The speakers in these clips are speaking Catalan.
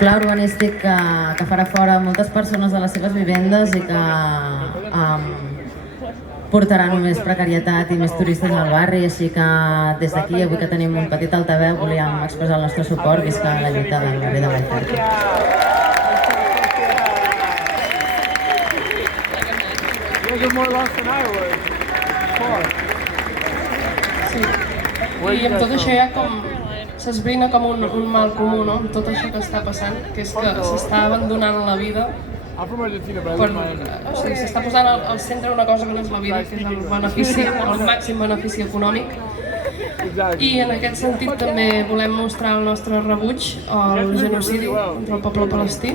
pla urbanístic que farà fora moltes persones de les seves vivendes i que portarà només precarietat i més turistes al barri, així que des d'aquí, avui que tenim un petit altaveu, volíem expressar el nostre suport visca la lluita del barri de Vallcarca. Sí, i amb tot això ja com s'esbrina com un mal comú, no? Amb tot això que està passant, que és que s'està abandonant la vida s'està posant al centre una cosa que no és la vida, que és el benefici, el màxim benefici econòmic. I en aquest sentit també volem mostrar el nostre rebuig al genocidi contra el poble palestí.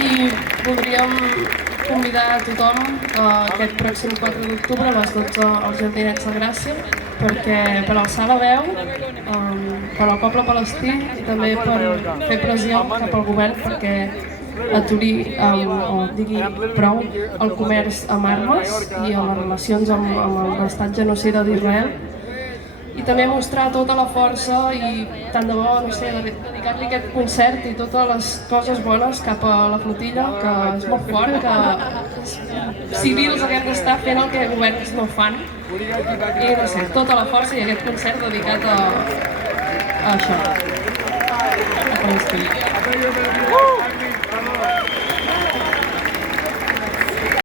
I voldríem convidar a tothom aquest pròxim 4 d'octubre a les 12 als Jardinets de Gràcia per alçar la veu per al poble palestí i també per fer pressió cap al govern perquè aturi o digui prou el comerç amb armes i amb les relacions amb l'estat genocida d'Israel. I també mostrar tota la força i tant de bo, no sé, dedicar-li aquest concert i totes les coses bones cap a la flotilla, que és molt fort, que civils haguem d'estar fent el que governs no fan. I no sé, tota la força i aquest concert dedicat a això, a Palestina.